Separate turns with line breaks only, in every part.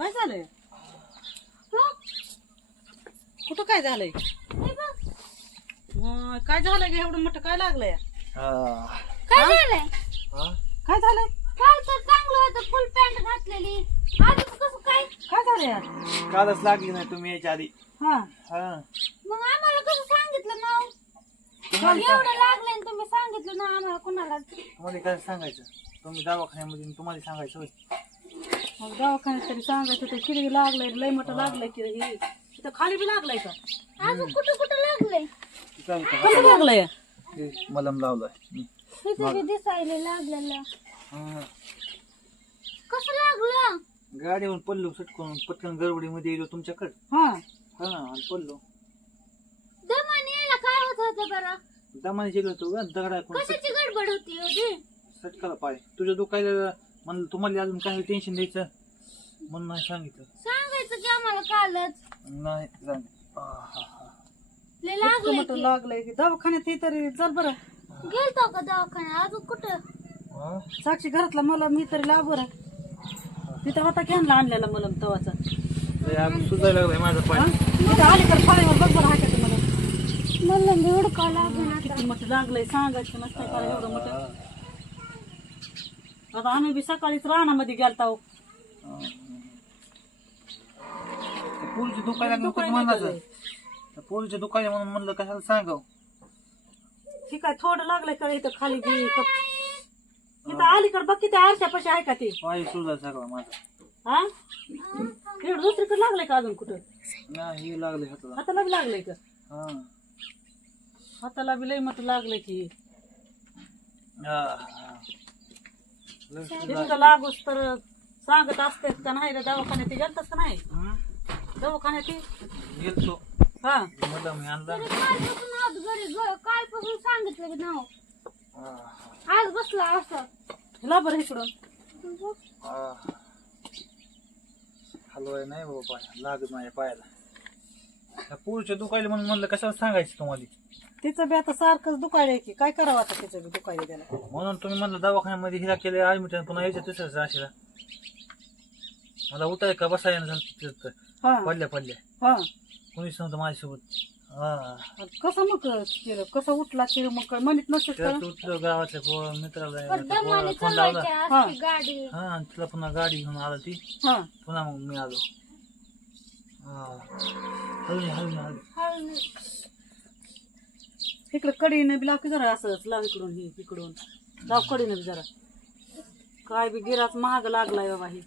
झालंय? कुठं काय झालंय? काय झालंय ग? एवढं मोठं काय लागलंय?
काय झालंय?
काय झालंय?
काल तर चांगलं होतं फुल पॅन्ट घातलेली. आज कसं काय?
काय झालंय? यार
कालच लागली नाही तुम्ही यायच्या आधी.
हा.
हा.
मग आम्हाला कसं सांगितलं ना एवढं लागलंय आणि तुम्ही सांगितलं ना आम्हाला कुणाला?
तुम्हाला काय सांगायचं? तुम्ही दवाखान्यामध्ये तुम्हाला सांगायचं होय.
मग दवाखान्यात तरी सांगायचं ते किती लागलंय लय मोठं लागलंय की हे. तिथं खाली बी लागलंय का?
अजून कुठं कुठं लागलंय?
होतं?
कसं लागलंय?
मलम लावलंय.
तिथे बी दिसायला लागलेलं.
हा.
कसं लागलं?
गाडीवरून पडलो सटकून. पटकन गडबडीमध्ये येलो तुमच्याकडे.
हा.
हा आणि पडलो.
दमाने यायला काय होत होतं बरं?
दमाने गेलो होतो दगडा
कशाची गडबड होती होती
सटकाला पाय. तुझ्या दुखायला म्हणलं तुम्हाला अजून काही टेन्शन द्यायचं? म्हणून नाही सांगितलं.
सांगायचं की आम्हाला कालच.
नाही.
लय
मोठं
की.
लागलंय की. दवाखान्यात हे तरी चल बरं.
गेलतो का दवाखान्यात? अजून कुठं?
हा?
साक्षी घरातला मला मी तरी लाव बरं. तिथं होता की आणला आणलेला मलम तवाचा.
लय अजून सुजायला लागलाय माझा पाय
तिथं आली तर फाळीवर बघ बरं हाकायचं मला
मला हुडका लागून
किती मोठं लागलंय सांगायचं नसतं का एवढं मोठं. आता आम्ही बी सकाळीच रानामध्ये गेलतो
दुखायला लागलं कसं म्हणायचं त्या पोरीचे दुखायला म्हणून म्हणलं कशाला सांगाव
ही काय थोडं लागलंय का इथं खाली बी इथं अलीकडे बघ किती आरशापाशी आहे का ते?
पाय सुजा सगळा माझा
हा? इकडं दुसरीकडे लागलंय का अजून कुठं?
नाही हे लागले हाताला
हाताला बी लागलंय का?
हा।
हाताला बी लय मोठं लागलंय की।
हा, हा.
इतकं लागूस तर सांगत असते का नाही रे दवाखान्यात? गेलतास का नाही? दवाखान्यात?
गेलतो.
हा.
मला मी आणला.
कालपासून आज घरी ग- कालपासून सांगितलं की नाव.
हा,
आज बसला असं.
ला बरं इकडून
हा. हलवाय नाही बाबा पाय लागत माझ्या पायाला. पोरीचे दुखायला म्हणून म्हणलं कशाला सांगायचं तुम्हाला?
तिचं बी आता सारखंच दुखायला की काय करावं आता तिचं बी दुखायला त्याला?
म्हणून तुम्ही म्हणलं दवाखान्यामध्ये हिरा केले ऍडमिट पुन्हा यायचं तसंच राशीला. मला उठाय का बसाय
हा.
पडल्या पडल्या.
हा.
कोणीच नव्हतं माझ्यासोबत. हा.
कसं मग केलं कसं उठला की मग काय म्हणत नसते का
त्यात उठलं गावातल्या पोरा मित्राला फोन लावला.
हा.
गाडी.
हा आणि तिला पुन्हा गाडी घेऊन आला ती.
हा.
पुन्हा मग मी आलो हा हलवी हलवी हलवी
हळू
इकडं कडीने बी लाव की जरा असंच लाव इकडून ही इकडून. लाव कडीने बी जरा. काय बी गिराच महाग लागलाय बाबा ही.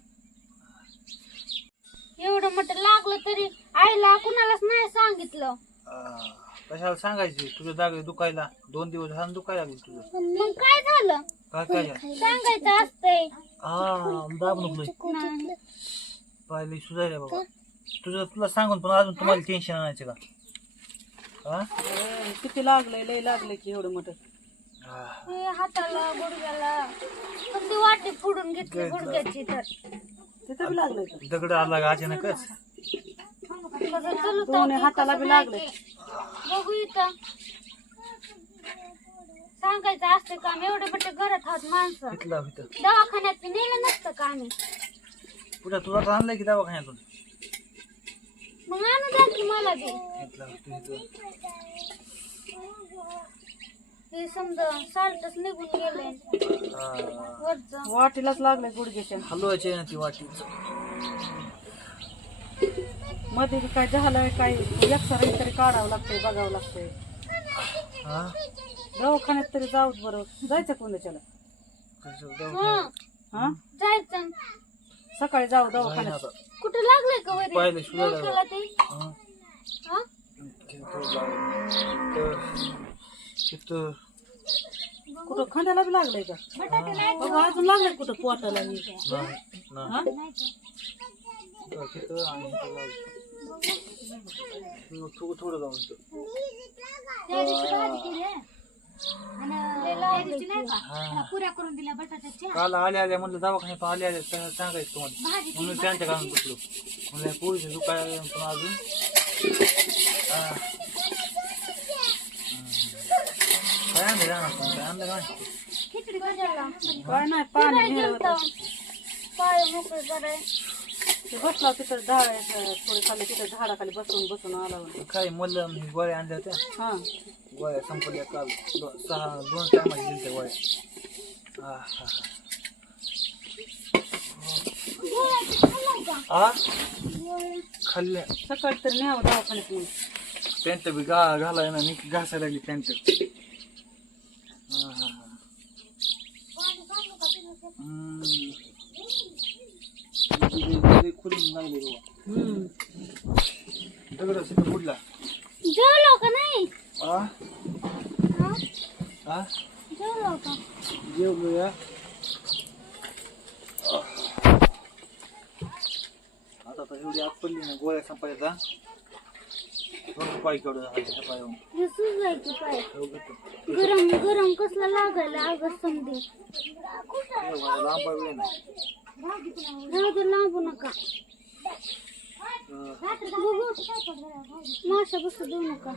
एवढं मोठं लागलं तरी आईला कुणालाच नाही सांगितलं.
आ, कशाला सांगायची? तुझ्या जागे दुखायला. दोन दिवस झालं दुखायला लागली तुझं.
मग काय झालं?
काय काय झालं?
सांगायचं असतंय.
हा दाब नको. पाहिले सुधारले बाबा. तुझं तुला सांगून पण अजून तुम्हाला टेन्शन आणायचं का? हा?
किती लागलंय लय लागलंय की एवढं मोठं.
हा.
हाताला गुडघ्याला. कशी वाटी फोडून घेतली गुडघ्याची तर.
तिथं बी लागलंय का?
दगड आला का अचानकच?
कसं चलत
दोन्ही हाताला बी लागलंय.
बघू इथं. सांगायचं असतं का आम्ही एवढे मोठे घरात आहोत माणसं.
इथला
दवाखान्यात नेलं नसतं का आम्ही
पुढे तुला तर आणलंय की दवाखान्यातून?
मग आणू द्या की मला बी. हे समजा साल्टच निघून गेले
हा.
वरच.
वाटीलाच लागलंय गुडघ्याच्या
हलवायची आहे ना ती वाटी.
मध्ये बी काय झालंय काय एक्सरे तरी काढावं लागतंय बघावं लागतंय.
हा?
दवाखान्यात तरी जाऊच बरं. जायचं कोणाच्याला? हा?
जायचं.
सकाळी जाऊ
नाही
दवाखान्यात
आता.
कुठे लागलंय का वरी
पाहिलं,
डोक्याला ते
हा.
हा?
तिथं लागलं.
कुठं खांद्याला बी लागलंय का बाबा अजून लागलंय कुठं पोटाला बी.
नाही, नाही.
हा?
तिथं, लागलं. थोडं थोडं इथं. हा.
पुऱ्या करून दिल्या बटाट्याच्या
काल आले आले म्हणलं दवाखान्यात आले आले त्यांना सांगायचं तुम्हाला. म्हणून त्यांच्या काढून बसलो. म्हणलं पोरीचे लागले पुन्हा अजून हा. हम्म. काय आणलं पण? काय आणलं काय
खिचडी
काय नाही पाणी.
पाय मोकळे
बसला तिथं झाड थोडे खाली तिथं झाडाखाली बसून बसून आला होता.
काय मल्ल मी गोळ्या आणल्या होत्या
हा
गोळ्या संपल्या काल दो- सहा दोन टायमाची दिल्या गोळ्या हा हा
गोळ्याचं खाल्लं का?
हा खाल्ल्या
सकाळी तर न्यावं दवाखान्यात मग
पॅन्ट बी गा घालाय ना निक घासायला लागली पॅन्ट हा हा हा
पाणी काढलं का तुझं?
हम्म. खुलून लागले दगड सिद्ध फुडला
जेवलो का नाही? हा? जेवलो का?
जेवलो या आता तर एवढी आत पडली ना गोळ्या संपायचा
हे पाय. गरम गरम कसला लागायला अगं समजे?
एवढं लांब
दे नका. बघू. माशा बसू देऊ नका.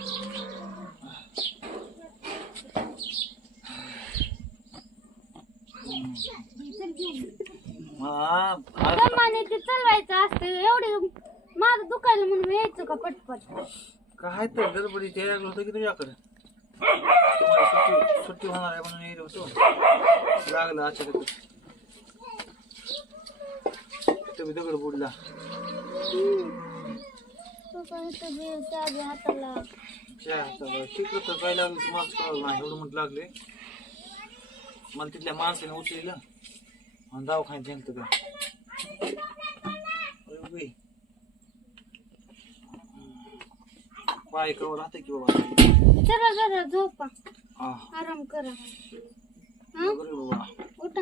हा,
दमाने ते चालवायचं असतं एवढे माझं दुखायला म्हणून यायचं का पटपट?
काय तर गडबडी ते लागलं होतं की तुझ्याकडे? तुम्हाला सुट्टी सुट्टी होणार आहे म्हणून येईल होतो लागलं अचानक. तुम्ही दगड बुडला.
तो काय इथं बी त्या बी हाताला.
च्या हाताला. ठीक होतं काय लागलं ते माणूस कळलं नाही एवढं म्हणत लागले. मला तिथल्या माणसाने उचललं. आणि दवाखान्यात नेलं का? अरे बाई. पाय कवर राहते की बाबा?
चला जरा झोपा.
हा.
आराम करा. हा?
बरं आहे बाबा.
उठा.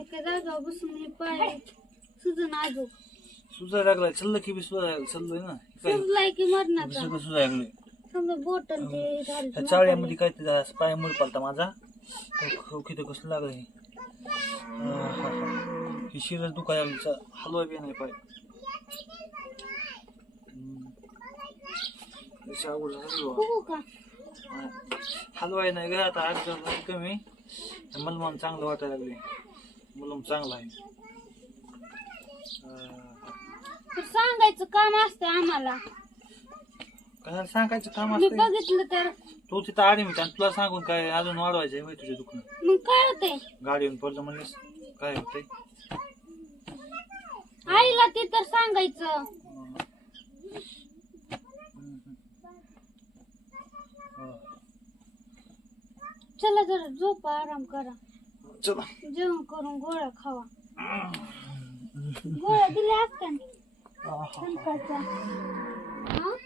एका जागा बसून हे पाय सुजून आजो
सुजाय लागलाय. चल्लं की बी सुजाय चल्लंय ना. काय?
सुजलाय की मरणाचा.
सगळं सुजाय
समजा बोटन ते झालं
त्या चाळ्यामध्ये काय ते जरा पाय मुळे पालता माझा. किती कसं लागलं हे आहाहा. ही शिरच दुखाय लागली चा- हलवाय बी नाही पाय. हम्म.
का?
हा. हलवाय नाही ग आता आज कमी. मलमन चांगलं वाटायला लागले मलम चांगला आहे.
सांगायचं काम असतं आम्हाला.
कशाला सांगायचं काम
मी
असतं?
बघितलं तर.
तू तिथं आली मी आणि तुला सांगून काय अजून वाढवायचंय माहिती तुझ्या दुकान
मग काय होतंय?
गाडी येऊन पडलं म्हणलेस काय होतंय?
आईला ते तर सांगायचं. चला जरा झोपा आराम करा.
चला.
जेवण करून गोळ्या खावा. गोळ्या दिल्या असत्या ना? हा.